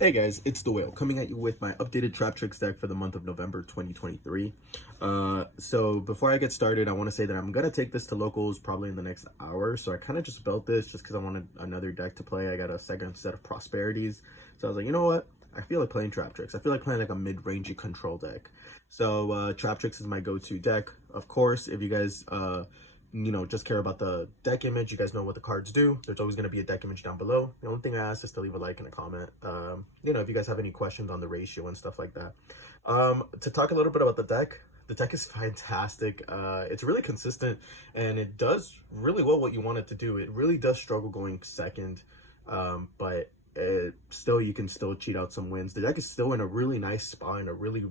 Hey guys, it's the Whale coming at you with my updated Traptrix deck for the month of November 2023. So before I get started, I want to say that I'm going to take this to locals probably in the next hour. So I kind of just built this just because I wanted another deck to play. I got a second set of Prosperities. So I was like, you know what? I feel like playing Traptrix. I feel like playing like a mid-rangey control deck. So Traptrix is my go-to deck. Of course, if you guys just care about the deck image, you guys know what the cards do. There's always going to be a deck image down below. The only thing I ask is to leave a like and a comment. If you guys have any questions on the ratio and stuff like that. To talk a little bit about the deck is fantastic. It's really consistent and it does really well what you want it to do. It really does struggle going second, but you can still cheat out some wins. The deck is still in a really nice spot, in a really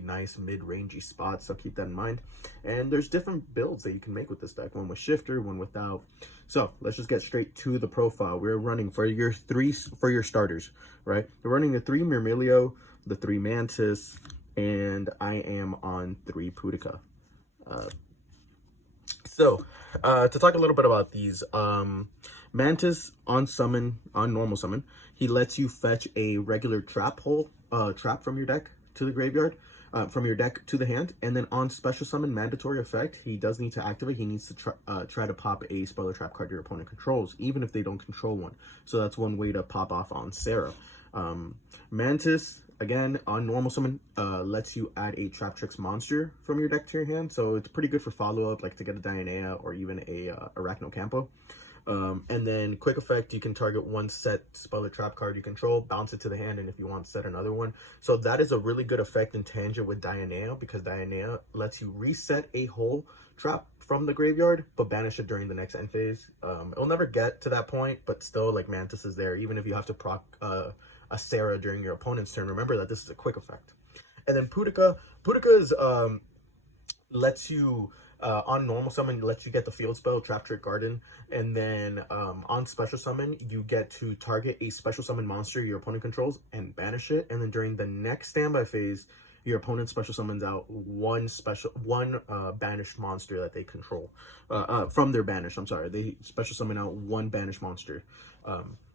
nice mid-rangey spot, so keep that in mind. And there's different builds that you can make with this deck, one with shifter, one without. So let's just get straight to the profile. We're running for your starters, right? We're running the 3 Myrmilio, the 3 Mantis, and I am on 3 Pudica. To talk a little bit about these, Mantis on normal summon, he lets you fetch a regular trap from your deck to the graveyard, from your deck to the hand, and then on special summon mandatory effect, he does need to activate. He needs to try to pop a spell or trap card your opponent controls, even if they don't control one. So that's one way to pop off on Sarah. Mantis, again, on normal summon, lets you add a Traptrix monster from your deck to your hand. So it's pretty good for follow-up, like to get a Dianea or even a Arachnocampo. And then quick effect, you can target one set spell or trap card you control, bounce it to the hand, and if you want, set another one. So that is a really good effect in tangent with Dianea, because Dianea lets you reset a whole trap from the graveyard, but banish it during the next end phase. It'll never get to that point, but still, like, Mantis is there. Even if you have to proc a Sarah during your opponent's turn, remember that this is a quick effect. And then Pudica is lets you on normal summon, lets you get the field spell Traptrix Garden, and then on special summon you get to target a special summon monster your opponent controls and banish it, and then during the next standby phase your opponent special summons out one banished monster that they control from their banish. They special summon out one banished monster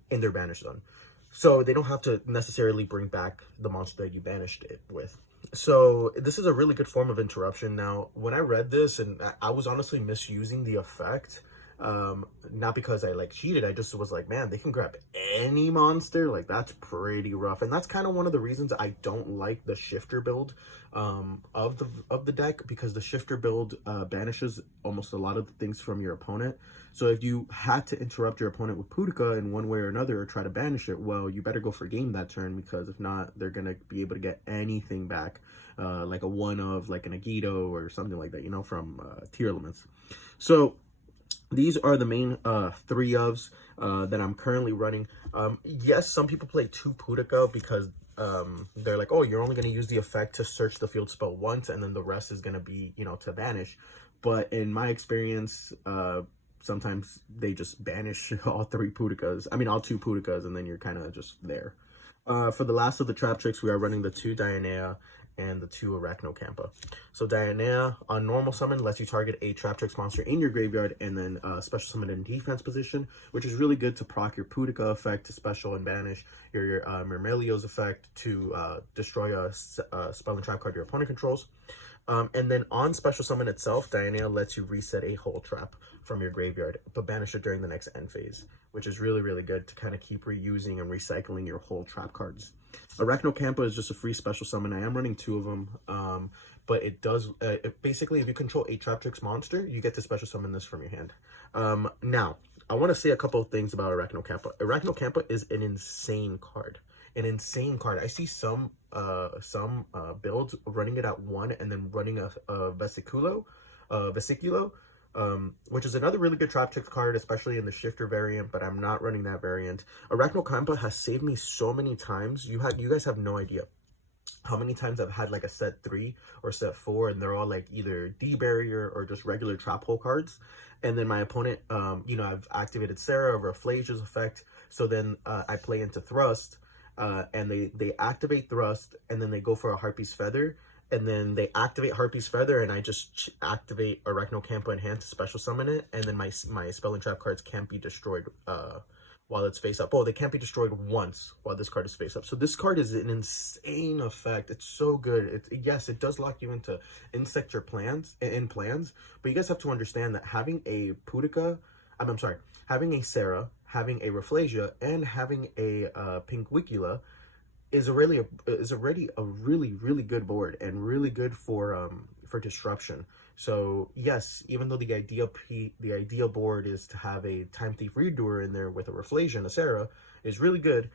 in their banish zone, so they don't have to necessarily bring back the monster that you banished it with. So this is a really good form of interruption. Now, when I read this, and I was honestly misusing the effect, not because I cheated, I just was like, man, they can grab any monster, like that's pretty rough. And that's kind of one of the reasons I don't like the shifter build of the deck, because the shifter build banishes almost a lot of the things from your opponent. So if you had to interrupt your opponent with Pudica in one way or another, or try to banish it, well, you better go for game that turn, because if not, they're gonna be able to get anything back, like a one of like an Agito or something like that, from tier elements. So these are the main 3 ofs that I'm currently running. Yes, some people play 2 Pudica because they're like, oh, you're only going to use the effect to search the field spell once, and then the rest is going to be, to banish. But in my experience, sometimes they just banish all 2 Pudicas, and then you're kind of just there. For the last of the Traptrix, we are running the 2 Dianea and the 2 Arachnocampa. So Dianea on normal summon lets you target a Traptrix monster in your graveyard, and then special summon in defense position, which is really good to proc your Pudica effect to special and banish your Myrmilio's effect to destroy a spell and trap card your opponent controls. And then on special summon itself, Dianea lets you reset a whole trap from your graveyard, but banish it during the next end phase, which is really, really good to kind of keep reusing and recycling your whole trap cards. Arachnocampa is just a free special summon. I am running 2 of them, but it does, basically, if you control a Traptrix monster, you get to special summon this from your hand. Now, I want to say a couple of things about Arachnocampa. Arachnocampa is an insane card. I see some builds running it at 1 and then running a Vesiculo, which is another really good Traptrix card, especially in the shifter variant, but I'm not running that variant. Arachnocampa has saved me so many times. You guys have no idea how many times I've had like a set 3 or set 4, and they're all like either D barrier or just regular trap hole cards. And then my opponent, I've activated Sarah over a Phlasia's effect. So then I play into Thrust, and they activate Thrust, and then they go for a Harpy's Feather, and then they activate Harpy's Feather, and I just activate Arachnocampa in hand to special summon it, and then my spell and trap cards can't be destroyed while it's face up. Oh, they can't be destroyed once while this card is face up. So this card is an insane effect. It's so good. Yes, it does lock you into insect your plans, but you guys have to understand that having a Pudica, I'm sorry, having a Sarah, having a Rafflesia, and having a Pinkwicula is already a really good board and really good for disruption. So yes, even though the idea board is to have a Time Thief Redoer in there with a Rafflesia and a Sarah is really good,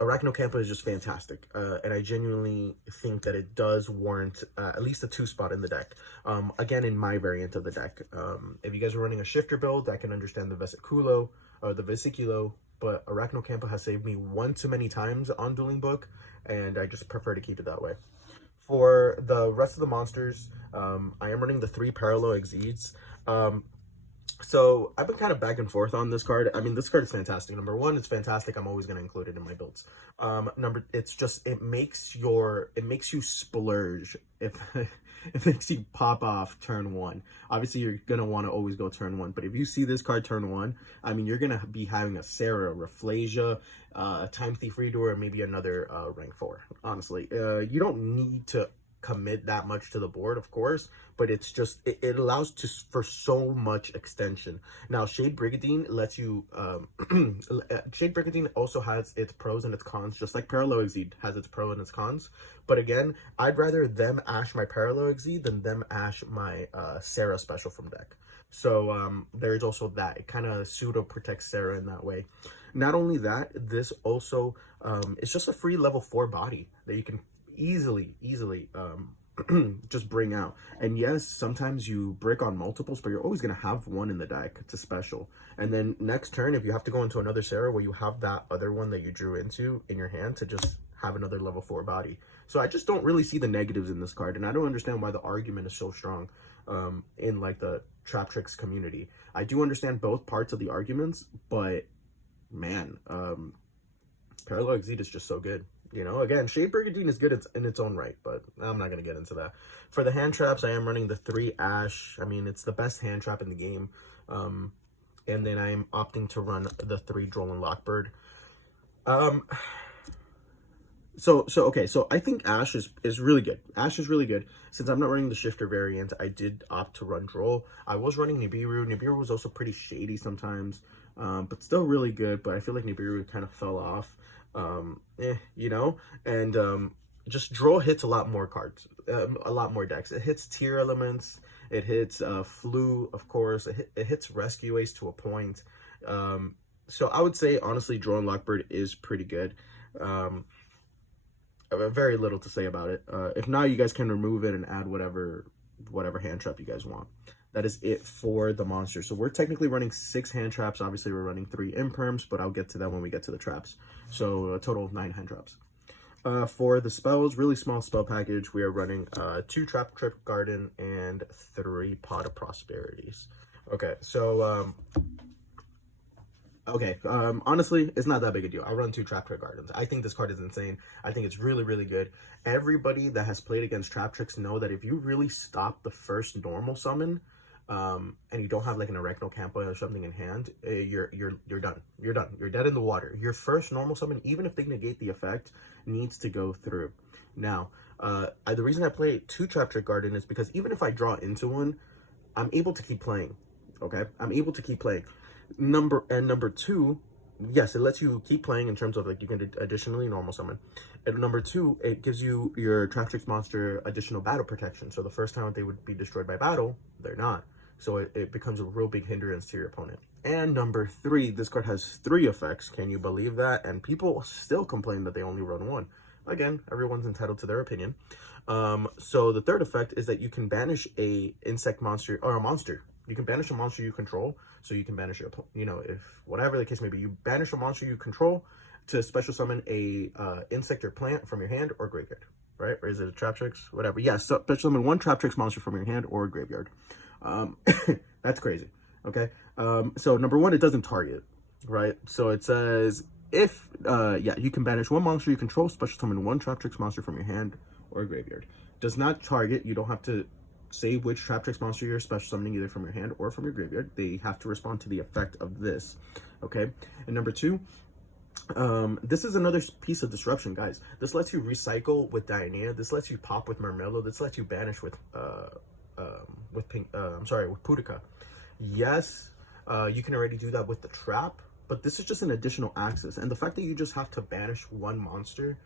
Arachnocampa is just fantastic, and I genuinely think that it does warrant at least a 2-spot in the deck. Again, in my variant of the deck, if you guys are running a shifter build, I can understand the Vesiculo or the Vesiculo, but Arachnocampa has saved me one too many times on Dueling Book, and I just prefer to keep it that way. For the rest of the monsters, I am running the 3 Parallel Exceeds. So I've been kind of back and forth on this card. I mean, this card is fantastic. Number one, it's fantastic. I'm always going to include it in my builds. It makes you splurge. If it makes you pop off turn 1. Obviously, you're going to want to always go turn 1. But if you see this card turn 1, I mean, you're going to be having a Sarah, Rafflesia, a Time Thief Redoer, and maybe another rank 4. Honestly, you don't need to commit that much to the board, of course, but it's just it allows for so much extension. Now Shade Brigadine lets you Shade Brigadine also has its pros and its cons, just like Parallel Exceed has its pros and its cons. But again, I'd rather them ash my Parallel Exceed than them ash my Sarah special from deck. So there's also that. It kind of pseudo protects Sarah in that way. Not only that, this also it's just a free level 4 body that you can easily just bring out. And yes, sometimes you brick on multiples, but you're always going to have one in the deck to special. And then next turn, if you have to go into another Sarah where you have that other one that you drew into in your hand to just have another level 4 body. So I just don't really see the negatives in this card, and I don't understand why the argument is so strong in like the Traptrix community. I do understand both parts of the arguments, but man, Parallel Exceed is just so good. You know, again, Shade Brigadine is good in its own right, but I'm not going to get into that. For the hand traps, I am running the 3 Ash. I mean, it's the best hand trap in the game. And then I am opting to run the 3 Droll Lockbird. So I think Ash is really good. Ash is really good. Since I'm not running the shifter variant, I did opt to run Droll. I was running Nibiru. Nibiru was also pretty shady sometimes, but still really good. But I feel like Nibiru kind of fell off. You know, and just Droll hits a lot more cards, a lot more decks. It hits tier elements, it hits Flu, of course, it hits Rescue Ace to a point. So I would say, honestly, Droll Lockbird is pretty good. Very little to say about it. If not, you guys can remove it and add whatever hand trap you guys want. That is it for the monster. So we're technically running 6 hand traps. Obviously, we're running 3 imperms, but I'll get to that when we get to the traps. So a total of 9 hand traps. For the spells, really small spell package, we are running 2 Traptrix Garden and 3 Pot of Prosperities. Okay, so honestly, it's not that big a deal. I run 2 Traptrix Gardens. I think this card is insane. I think it's really, really good. Everybody that has played against Traptrix know that if you really stop the first normal summon, and you don't have like an Arachnocampa or something in hand, you're done. You're done. You're dead in the water. Your first normal summon, even if they negate the effect, needs to go through. Now, the reason I play 2 Traptrix Garden is because even if I draw into one, I'm able to keep playing. Okay, I'm able to keep playing. Number 2, yes, it lets you keep playing in terms of like you can additionally normal summon. And number 2, it gives you your Traptrix monster additional battle protection. So the first time they would be destroyed by battle, they're not. So it becomes a real big hindrance to your opponent. And number 3, this card has 3 effects. Can you believe that? And people still complain that they only run 1. Again, everyone's entitled to their opinion. So the 3rd effect is that you can banish a insect monster or a monster. You can banish a monster you control. So you can banish your, you know, if whatever the case may be, you banish a monster you control to special summon a insect or plant from your hand or graveyard, right? Or is it a Traptrix? Whatever. Yeah, so special summon 1 Traptrix monster from your hand or graveyard. That's crazy. Okay. So number 1, it doesn't target, right? So it says if you can banish 1 monster you control, special summon 1 Traptrix monster from your hand or graveyard. Does not target. You don't have to say which Traptrix monster you're special summoning, either from your hand or from your graveyard. They have to respond to the effect of this, okay? And number 2, this is another piece of disruption, guys. This lets you recycle with Dianea. This lets you pop with Mermello. This lets you banish with Pudica. Yes, you can already do that with the trap, but this is just an additional access. And the fact that you just have to banish one monster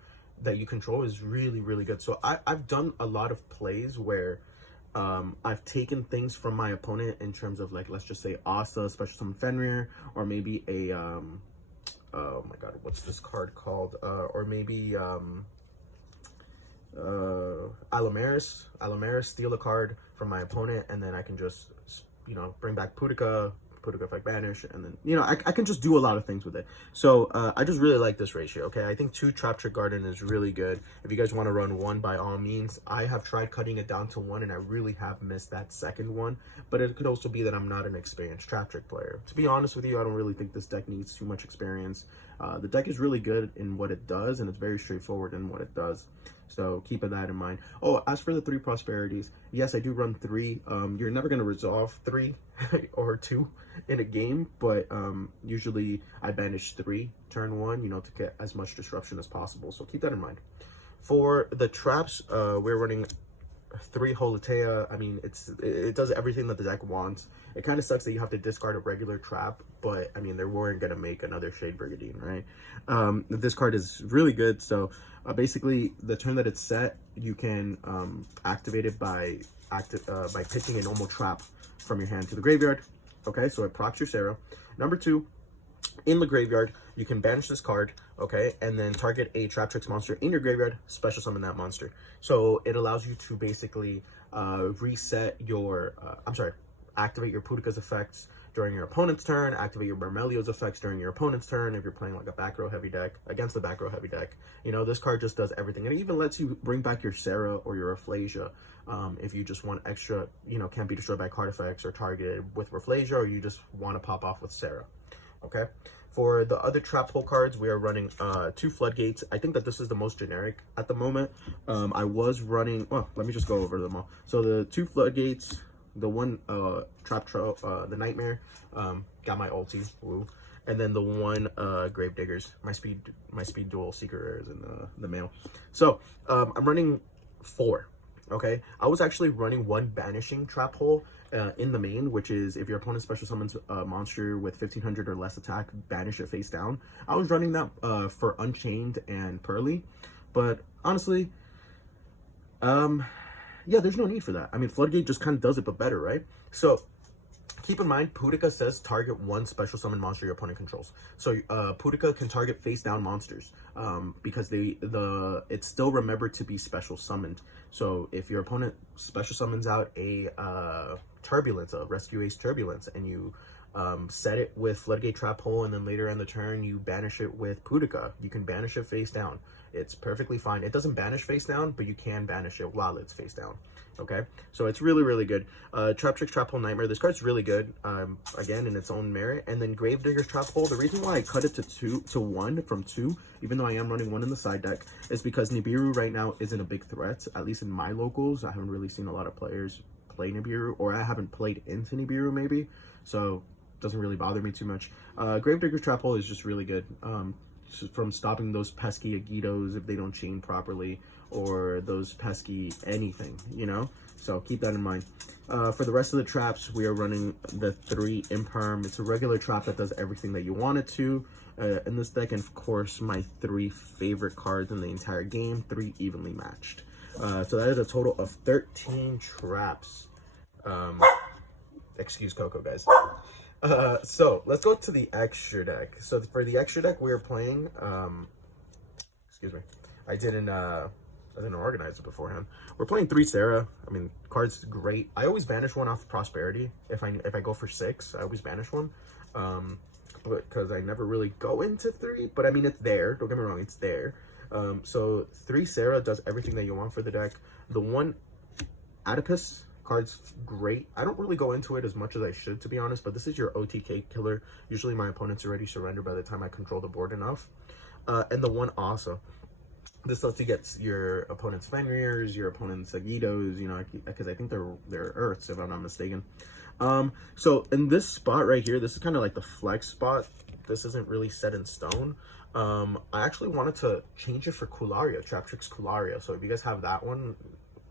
that you control is really, really good. So I've done a lot of plays where I've taken things from my opponent in terms of, like, let's just say Asa, special summon Fenrir, or maybe a oh my god, what's this card called? Or maybe Alamaris, steal a card from my opponent, and then I can just, you know, bring back Pudica effect banish, and then, you know, I can just do a lot of things with it. So I just really like this ratio, okay? I think 2 Traptrix Garden is really good. If you guys want to run 1, by all means. I have tried cutting it down to 1, and I really have missed that second one, but it could also be that I'm not an experienced Traptrix player. To be honest with you, I don't really think this deck needs too much experience. The deck is really good in what it does, and it's very straightforward in what it does. So keep that in mind. Oh, as for the 3 prosperities, yes, I do run 3. You're never going to resolve 3 or 2 in a game, but usually I banish 3 turn 1, you know, to get as much disruption as possible. So keep that in mind. For the traps, we're running 3 Holitea. I mean, it does everything that the deck wants. It kind of sucks that you have to discard a regular trap, but I mean, they weren't going to make another Shade Brigandine, right? This card is really good. So basically, the turn that it's set, you can activate it by pitching a normal trap from your hand to the graveyard. Okay, so it procs your Sarah. Number 2, in the graveyard, you can banish this card, okay, and then target a Traptrix monster in your graveyard, special summon that monster. So it allows you to basically reset your, activate your Pudica's effects during your opponent's turn, activate your Mermelio's effects during your opponent's turn if you're playing like a back row heavy deck, against the back row heavy deck. You know, this card just does everything. And it even lets you bring back your Sarah or your Rafflesia if you just want extra, you know, can't be destroyed by card effects or targeted with Rafflesia, or you just want to pop off with Sarah. Okay, for the other trap hole cards, we are running 2 Floodgates. I think that this is the most generic at the moment. I was running, well, let me just go over them all. So the 2 Floodgates, the one the Nightmare, got my ulti, woo. And then the 1 Gravediggers, my speed dual secret rares in the mail. So I'm running 4. Okay, I was actually running 1 banishing trap hole in the main, which is if your opponent special summons a monster with 1500 or less attack, banish it face down. I was running that for Unchained and Pearly, but honestly, yeah, there's no need for that. I mean, Floodgate just kind of does it, but better, right? So keep in mind, Pudica says target 1 special summon monster your opponent controls. So Pudica can target face down monsters because it's still remembered to be special summoned. So if your opponent special summons out a Turbulence, a Rescue Ace Turbulence, and you set it with Floodgate Trap Hole, and then later in the turn you banish it with Pudica, you can banish it face down. It's perfectly fine. It doesn't banish face down, but you can banish it while it's face down. Okay, so it's really, really good. Traptrix Trap Hole Nightmare, this card's really good, again, in its own merit. And then Gravedigger's Trap Hole, the reason why I cut it to 1 from 2, even though I am running 1 in the side deck, is because Nibiru right now isn't a big threat, at least in my locals. I haven't really seen a lot of players play Nibiru, or I haven't played into Nibiru maybe, so it doesn't really bother me too much. Gravedigger's Trap Hole is just really good. From stopping those pesky Agitos if they don't chain properly, or those pesky anything, you know? So keep that in mind. For the rest of the traps, we are running the 3 Imperm. It's a regular trap that does everything that you want it to in this deck. And of course, my 3 favorite cards in the entire game, 3 evenly matched. So that is a total of 13 traps. Excuse Coco, guys. So let's go to the extra deck. So for the extra deck, we are playing, excuse me, I didn't organize it beforehand. We're playing 3 Sarah. I mean, card's great. I always banish 1 off Prosperity. If I go for 6, I always banish 1. Because I never really go into 3, but I mean, it's there. Don't get me wrong, it's there. So 3 Sarah does everything that you want for the deck. The 1 Oedipus card's great. I don't really go into it as much as I should, to be honest, but this is your OTK killer. Usually my opponent's already surrendered by the time I control the board enough. And the 1 Asa. This lets you get your opponent's Fenrir's, your opponent's Agitos, you know, because I think they're Earths, if I'm not mistaken. So in this spot right here, this is kind of like the flex spot. This isn't really set in stone. I actually wanted to change it for Kularia, Traptrix Kularia. So if you guys have that one,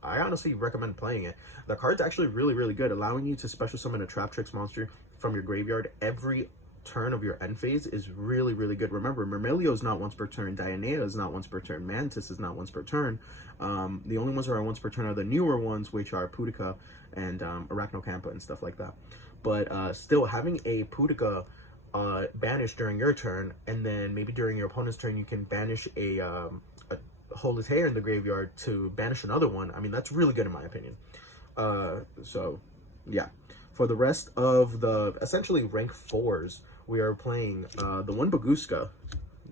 I honestly recommend playing it. The card's actually really, really good, allowing you to special summon a Traptrix monster from your graveyard every turn of your end phase is really, really good. Remember, Myrmilio is not once per turn, Dianea is not once per turn, Mantis is not once per turn. The only ones that are once per turn are the newer ones, which are Pudica and Arachnocampa and stuff like that. But still, having a Pudica banished during your turn, and then maybe during your opponent's turn, you can banish a Holitea in the graveyard to banish another one. I mean, that's really good in my opinion. So, yeah. For the rest of the essentially rank 4s, we are playing the one Baguska.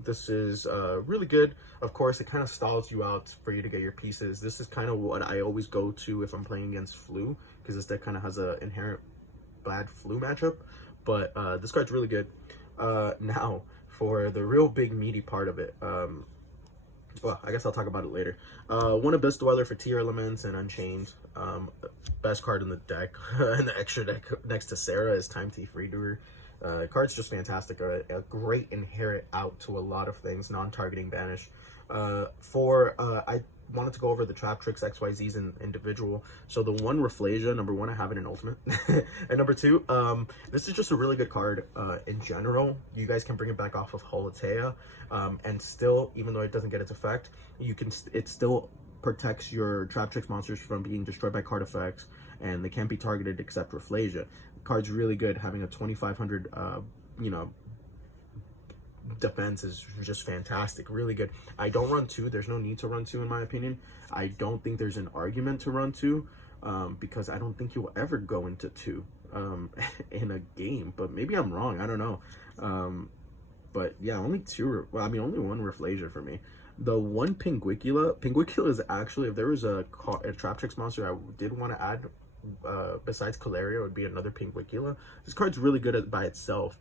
This is really good. Of course, it kind of stalls you out for you to get your pieces. This is kind of what I always go to if I'm playing against Flu, because this deck kind of has an inherent bad Flu matchup. But this card's really good. Now, for the real big meaty part of it, well, I guess I'll talk about it later. One Abyss Dweller for tier elements and Unchained. Best card in the deck. And the extra deck next to Sarah is Time Thief Redoer. Card's just fantastic. A great inherit out to a lot of things, non-targeting banish. I wanted to go over the Traptrix XYZs in individual. So the one Rafflesia, number one, I have it in Ultimate. And number two, this is just a really good card in general. You guys can bring it back off of Holitea, and still, even though it doesn't get its effect, you can it still protects your Traptrix monsters from being destroyed by card effects, and they can't be targeted except Rafflesia. The card's really good. Having a 2500 you know, defense is just fantastic, really good. I don't run 2. There's no need to run 2 in my opinion. I don't think there's an argument to run 2, because I don't think you'll ever go into 2 in a game, but maybe I'm wrong, I don't know. But yeah, only 2, well, I mean only one Rafflesia for me. The one Pinguicula is actually, if there was a Traptrix monster I did want to add, besides Caleria, would be another Pinguicula. This card's really good by itself.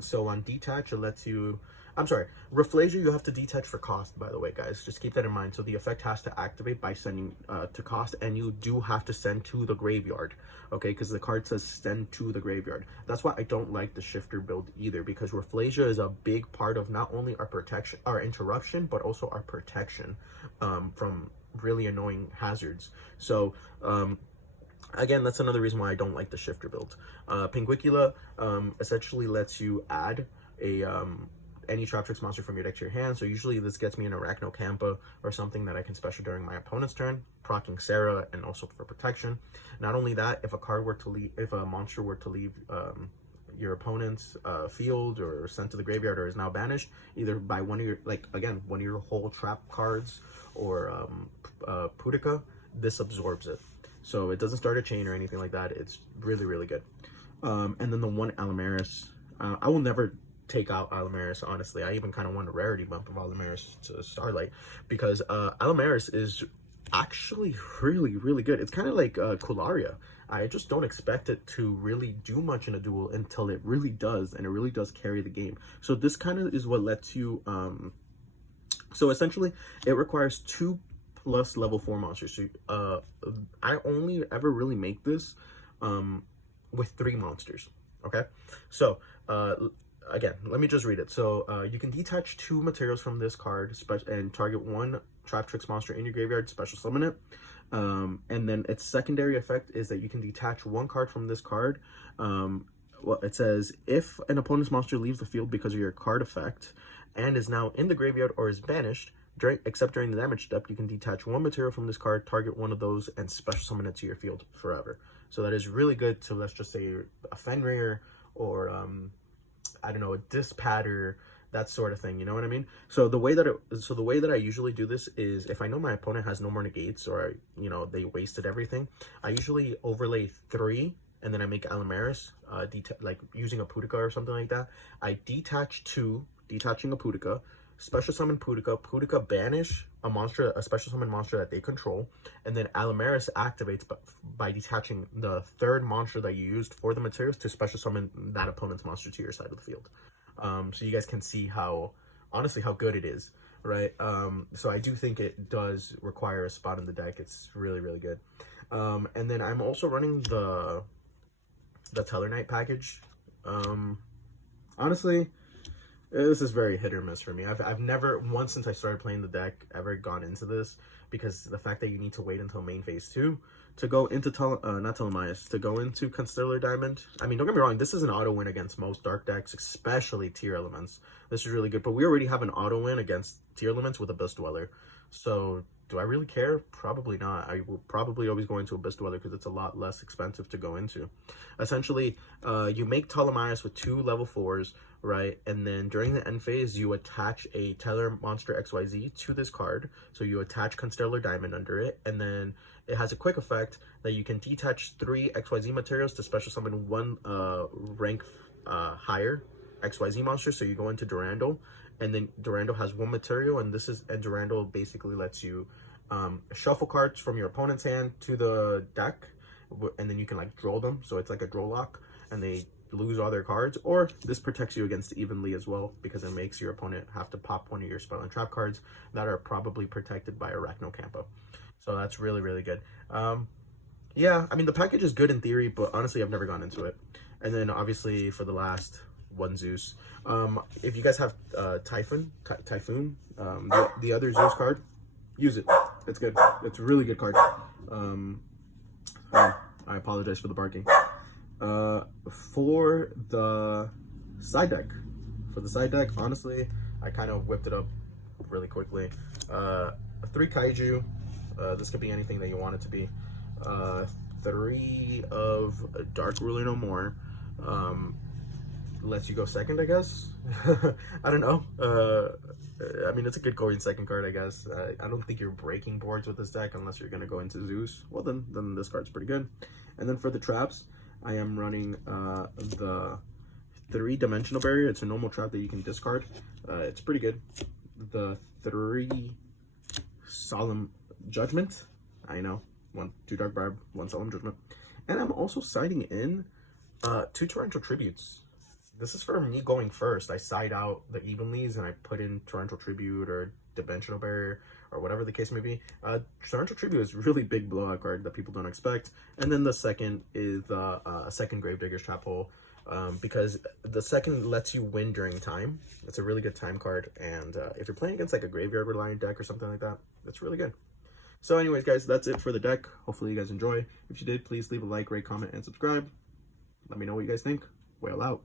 So on detach, it lets you, I'm sorry, Rafflesia you have to detach for cost, by the way, guys. Just keep that in mind. So the effect has to activate by sending to cost, and you do have to send to the graveyard, okay? Because the card says send to the graveyard. That's why I don't like the shifter build either, because Rafflesia is a big part of not only our protection, our interruption, but also our protection from really annoying hazards. So again, that's another reason why I don't like the shifter build. Pinguicula essentially lets you add a any Traptrix monster from your deck to your hand. So usually this gets me an Arachnocampa or something that I can special during my opponent's turn, proccing Sarah, and also for protection. Not only that, if a monster were to leave your opponent's field or sent to the graveyard or is now banished, either by one of your, like again, one of your whole trap cards or Pudica, this absorbs it. So it doesn't start a chain or anything like that. It's really, really good. And then the one Alamaris, I will never take out Alamaris, honestly. I even kind of want a rarity bump of Alamaris to Starlight, because Alamaris is actually really, really good. It's kind of like Kularia. I just don't expect it to really do much in a duel until it really does, and it really does carry the game. So this kind of is what lets you, so essentially it requires 2+ level 4 monsters. So I only ever really make this with 3 monsters, okay? So again, let me just read it. So you can detach 2 materials from this card and target 1 Traptrix monster in your graveyard, special summon it. And then its secondary effect is that you can detach 1 card from this card. Well, it says, if an opponent's monster leaves the field because of your card effect and is now in the graveyard or is banished, except during the damage step, you can detach 1 material from this card, target 1 of those, and special summon it to your field forever. So that is really good to, let's just say, a Fenrir or I don't know, a Dispatter, that sort of thing, you know what I mean? So the way that I usually do this is, if I know my opponent has no more negates, or you know, they wasted everything, I usually overlay 3, and then I make Alamaris, like using a Pudica or something like that. I detach 2, detaching a Pudica, special summon Pudica banish a monster, a special summon monster that they control, and then Alamaris activates by detaching the 3rd monster that you used for the materials to special summon that opponent's monster to your side of the field. So you guys can see how, honestly, how good it is, right? So I do think it does require a spot in the deck. It's really, really good. And then I'm also running the Tellarknight package. Honestly, this is very hit or miss for me. I've never once since I started playing the deck ever gone into this, because the fact that you need to wait until main phase 2 to go into not Telemaios, to go into Constellar Diamond. I mean, don't get me wrong, this is an auto win against most dark decks, especially tier elements. This is really good, but we already have an auto win against tier elements with Abyss Dweller. So do I really care? Probably not. I will probably always go into Abyss Dweller because it's a lot less expensive to go into. Essentially, you make Telemaios with 2 level 4s, right? And then during the end phase, you attach a Teller Monster XYZ to this card. So you attach Constellar Diamond under it, and then it has a quick effect that you can detach 3 XYZ materials to special summon 1 rank higher XYZ monster. So you go into Durandal, and then Durandal has 1 material, and Durandal basically lets you shuffle cards from your opponent's hand to the deck, and then you can like draw them, so it's like a draw lock, and they lose all their cards. Or this protects you against evenly as well, because it makes your opponent have to pop one of your spell and trap cards that are probably protected by Arachnocampo. So that's really, really good. Yeah, I mean, the package is good in theory, but honestly, I've never gone into it. And then obviously for the last one, Zeus. If you guys have Typhoon, the other Zeus card, use it. It's good. It's a really good card. I apologize for the barking. For the side deck, honestly, I kind of whipped it up really quickly. 3 Kaiju. This could be anything that you want it to be. 3 of Dark Ruler No More. Lets you go second, I guess. I don't know. I mean, it's a good going second card, I guess. I don't think you're breaking boards with this deck unless you're going to go into Zeus. Well, then this card's pretty good. And then for the traps, I am running the 3-dimensional barrier. It's a normal trap that you can discard. It's pretty good. The 3 solemn judgment. I know. 2 dark barb, 1 solemn judgment. And I'm also siding in 2 torrential tributes. This is for me going first. I side out the evenlies and I put in torrential tribute or dimensional barrier or whatever the case may be. Torrential tribute is really big blowout card that people don't expect. And then the second is a second Gravedigger's Trap Hole, because the second lets you win during time. It's a really good time card, and if you're playing against like a graveyard reliant deck or something like that, it's really good. So anyways, guys, that's it for the deck. Hopefully you guys enjoy. If you did, please leave a like, rate, comment, and subscribe. Let me know what you guys think. Whale out.